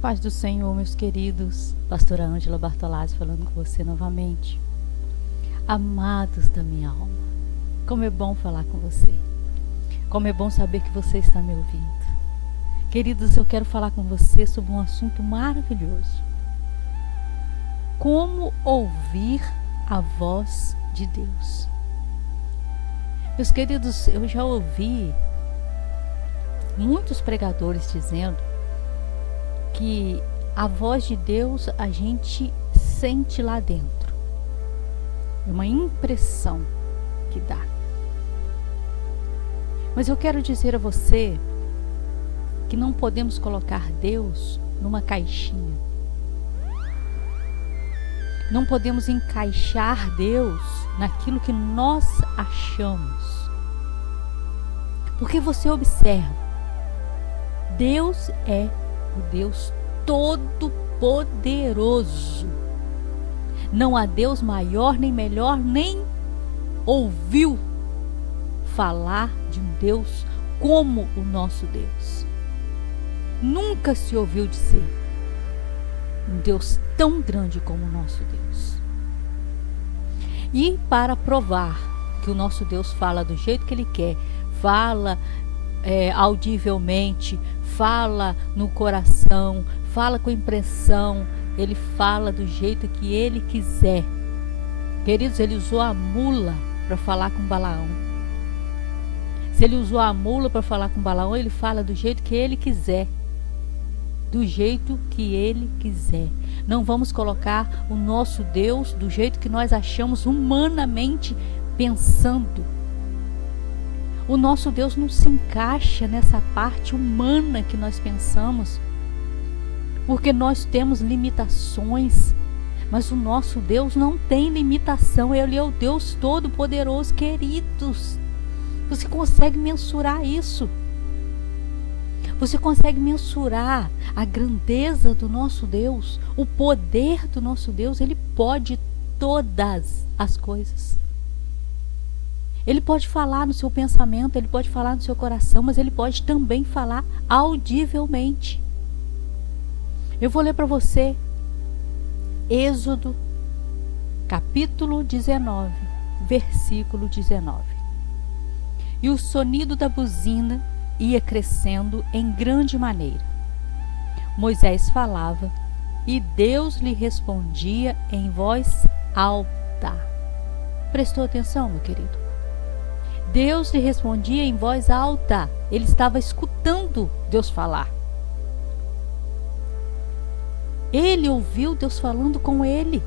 Paz do Senhor, meus queridos. Pastora Ângela Bartolazzi falando com você novamente. Amados da minha alma, como é bom falar com você. Como é bom saber que você está me ouvindo. Queridos, eu quero falar com você sobre um assunto maravilhoso. Como ouvir a voz de Deus. Meus queridos, eu já ouvi muitos pregadores dizendo que a voz de Deus a gente sente lá dentro. É uma impressão que dá. Mas eu quero dizer a você que não podemos colocar Deus numa caixinha. Não podemos encaixar Deus naquilo que nós achamos. Porque você observa, Deus é o Deus Todo-Poderoso. Não há Deus maior, nem melhor, nem ouviu falar de um Deus como o nosso Deus. Nunca se ouviu dizer um Deus tão grande como o nosso Deus. E para provar que o nosso Deus fala do jeito que Ele quer, fala audivelmente, fala no coração, fala com impressão, Ele fala do jeito que Ele quiser. Queridos, Ele usou a mula para falar com Balaão. Se Ele usou a mula para falar com Balaão, Ele fala do jeito que Ele quiser. Do jeito que Ele quiser. Não vamos colocar o nosso Deus do jeito que nós achamos humanamente pensando. O nosso Deus não se encaixa nessa parte humana que nós pensamos, porque nós temos limitações, mas o nosso Deus não tem limitação. Ele é o Deus Todo-Poderoso, queridos. Você consegue mensurar isso? Você consegue mensurar a grandeza do nosso Deus, o poder do nosso Deus? Ele pode todas as coisas. Ele pode falar no seu pensamento, Ele pode falar no seu coração, mas Ele pode também falar audivelmente. Eu vou ler para você Êxodo, capítulo 19, versículo 19. E o sonido da buzina ia crescendo em grande maneira. Moisés falava e Deus lhe respondia em voz alta. Prestou atenção, meu querido? Deus lhe respondia em voz alta. Ele estava escutando Deus falar. Ele ouviu Deus falando com ele.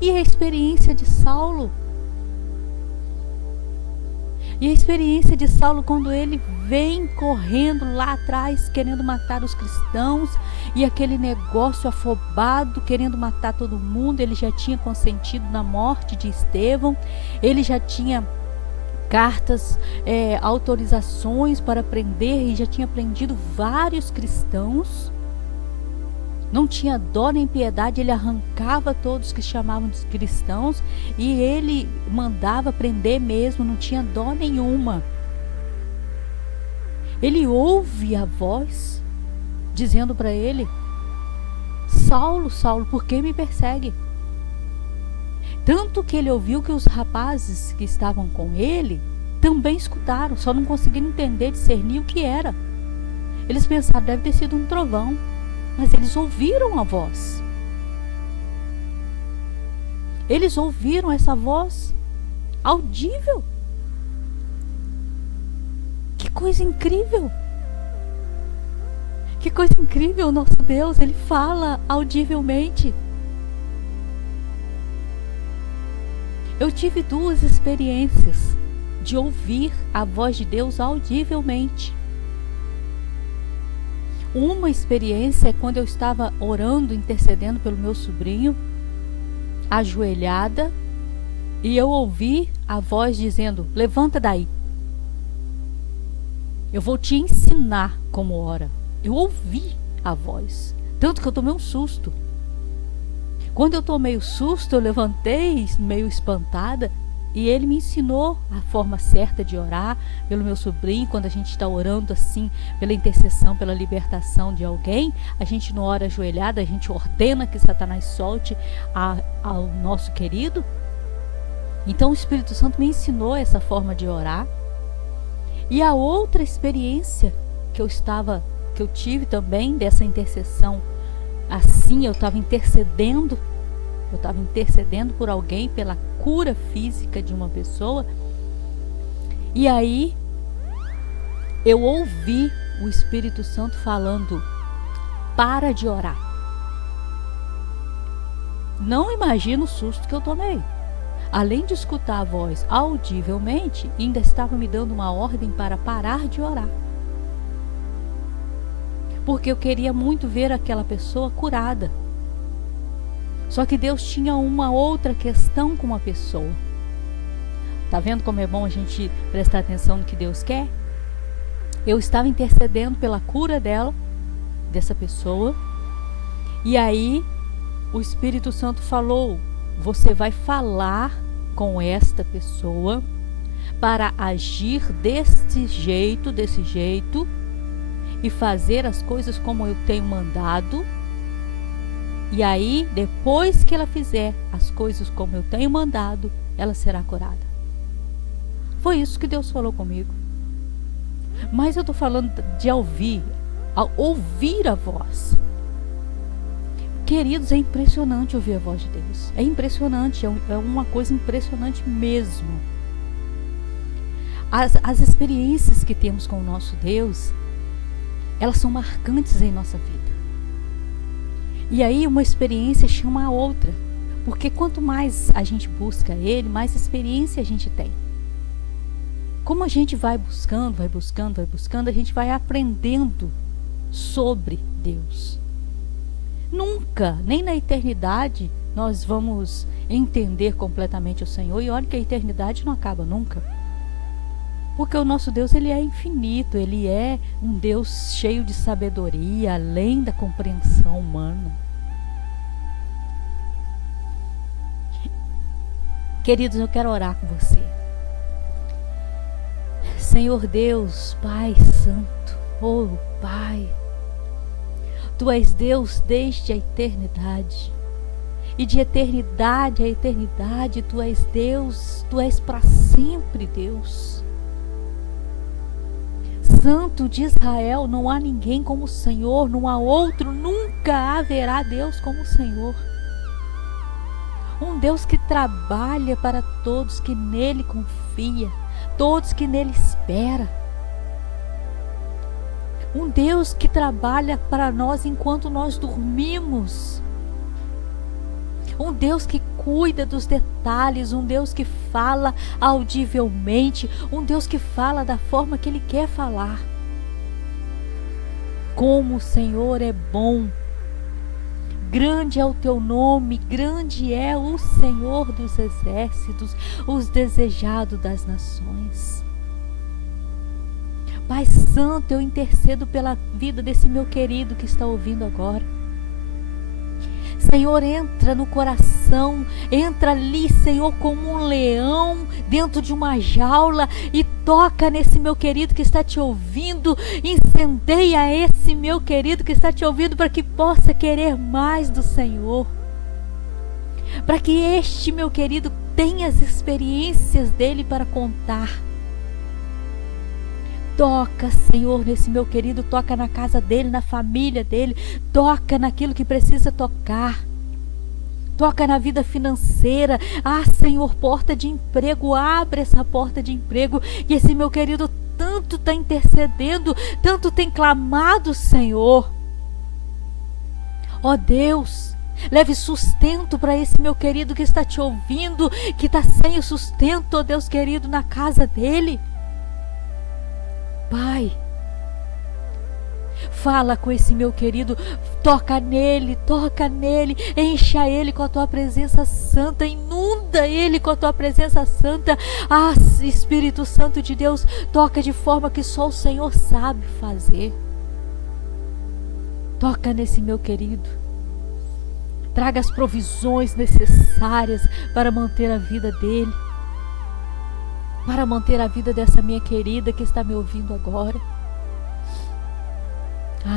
E a experiência de Saulo? E a experiência de Saulo quando ele vem correndo lá atrás, querendo matar os cristãos, e aquele negócio afobado, querendo matar todo mundo. Ele já tinha consentido na morte de Estevão, ele já tinha cartas, autorizações para prender, e já tinha prendido vários cristãos. Não tinha dó nem piedade, ele arrancava todos que chamavam de cristãos e ele mandava prender mesmo, não tinha dó nenhuma. Ele ouve a voz dizendo para ele: Saulo, Saulo, por que me persegue? Tanto que ele ouviu que os rapazes que estavam com ele também escutaram, só não conseguiram entender, discernir o que era. Eles pensaram, deve ter sido um trovão. Mas eles ouviram a voz. Eles ouviram essa voz audível. Que coisa incrível! Que coisa incrível, nosso Deus, Ele fala audivelmente. Eu tive duas experiências de ouvir a voz de Deus audivelmente. Uma experiência é quando eu estava orando, intercedendo pelo meu sobrinho, ajoelhada, e eu ouvi a voz dizendo: levanta daí. Eu vou te ensinar como ora. Eu ouvi a voz, tanto que eu tomei um susto. Quando eu tomei o susto, eu levantei meio espantada E ele me ensinou a forma certa de orar pelo meu sobrinho. Quando a gente está orando assim, pela intercessão, pela libertação de alguém, a gente não ora ajoelhada, a gente ordena que Satanás solte ao nosso querido. Então o Espírito Santo me ensinou essa forma de orar. E a outra experiência que eu tive também dessa intercessão, assim, eu estava intercedendo por alguém, pela cura física de uma pessoa. E aí eu ouvi o Espírito Santo falando: para de orar. Não imagino o susto que eu tomei. Além de escutar a voz audivelmente, ainda estava me dando uma ordem para parar de orar. Porque eu queria muito ver aquela pessoa curada. Só que Deus tinha uma outra questão com a pessoa. Tá vendo como é bom a gente prestar atenção no que Deus quer? Eu estava intercedendo pela cura dessa pessoa. E aí o Espírito Santo falou: você vai falar com esta pessoa para agir desse jeito e fazer as coisas como eu tenho mandado. E aí, depois que ela fizer as coisas como eu tenho mandado, ela será curada. Foi isso que Deus falou comigo. Mas eu estou falando de ouvir a voz. Queridos, é impressionante ouvir a voz de Deus. É impressionante, é uma coisa impressionante mesmo. As experiências que temos com o nosso Deus, elas são marcantes em nossa vida. E aí uma experiência chama a outra. Porque quanto mais a gente busca Ele, mais experiência a gente tem. Como a gente vai buscando, a gente vai aprendendo sobre Deus. Nunca, nem na eternidade, nós vamos entender completamente o Senhor. E olha que a eternidade não acaba nunca. Porque o nosso Deus, Ele é infinito. Ele é um Deus cheio de sabedoria, além da compreensão humana. Queridos, eu quero orar com você. Senhor Deus, Pai Santo, oh Pai, Tu és Deus desde a eternidade, e de eternidade a eternidade Tu és Deus, Tu és para sempre Deus. Santo de Israel, não há ninguém como o Senhor, não há outro, nunca haverá Deus como o Senhor. Um Deus que trabalha para todos que nele confia, todos que nele esperam. Um Deus que trabalha para nós enquanto nós dormimos. Um Deus que cuida dos detalhes, um Deus que fala audivelmente, um Deus que fala da forma que Ele quer falar. Como o Senhor é bom! Grande é o Teu nome, grande é o Senhor dos exércitos, os desejados das nações. Pai Santo, eu intercedo pela vida desse meu querido que está ouvindo agora. Senhor, entra no coração, entra ali, Senhor, como um leão dentro de uma jaula e toca nesse meu querido que está te ouvindo, incendeia esse meu querido que está te ouvindo para que possa querer mais do Senhor, para que este meu querido tenha as experiências dele para contar. Toca, Senhor, nesse meu querido, toca na casa dele, na família dele, toca naquilo que precisa tocar. Toca na vida financeira. Ah, Senhor, porta de emprego, abre essa porta de emprego. E esse meu querido tanto está intercedendo, tanto tem clamado, Senhor. Ó Deus, leve sustento para esse meu querido que está te ouvindo, que está sem o sustento, ó Deus querido, na casa dele. Pai, fala com esse meu querido, toca nele, encha ele com a Tua presença santa, inunda ele com a Tua presença santa. Ah, Espírito Santo de Deus, toca de forma que só o Senhor sabe fazer. Toca nesse meu querido, traga as provisões necessárias para manter a vida dele. para manter a vida dessa minha querida que está me ouvindo agora.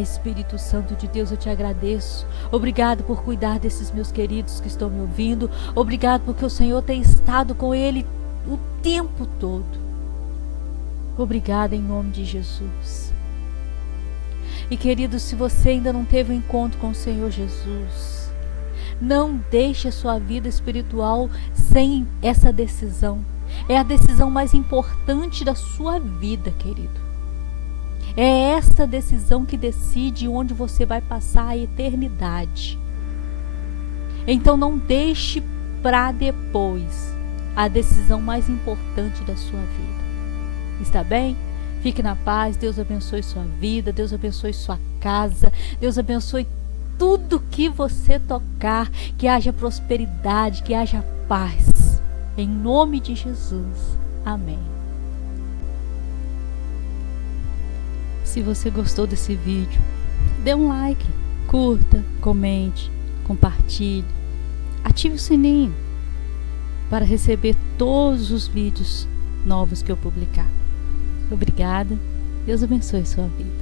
Espírito Santo de Deus, eu te agradeço. Obrigado por cuidar desses meus queridos que estão me ouvindo. Obrigado porque o Senhor tem estado com ele o tempo todo. Obrigada em nome de Jesus. E querido, se você ainda não teve um encontro com o Senhor Jesus, não deixe a sua vida espiritual sem essa decisão. É a decisão mais importante da sua vida, querido. É essa decisão que decide onde você vai passar a eternidade. Então não deixe para depois a decisão mais importante da sua vida. Está bem? Fique na paz. Deus abençoe sua vida. Deus abençoe sua casa. Deus abençoe tudo que você tocar. Que haja prosperidade, que haja paz. Em nome de Jesus. Amém. Se você gostou desse vídeo, dê um like, curta, comente, compartilhe, ative o sininho para receber todos os vídeos novos que eu publicar. Obrigada, Deus abençoe sua vida.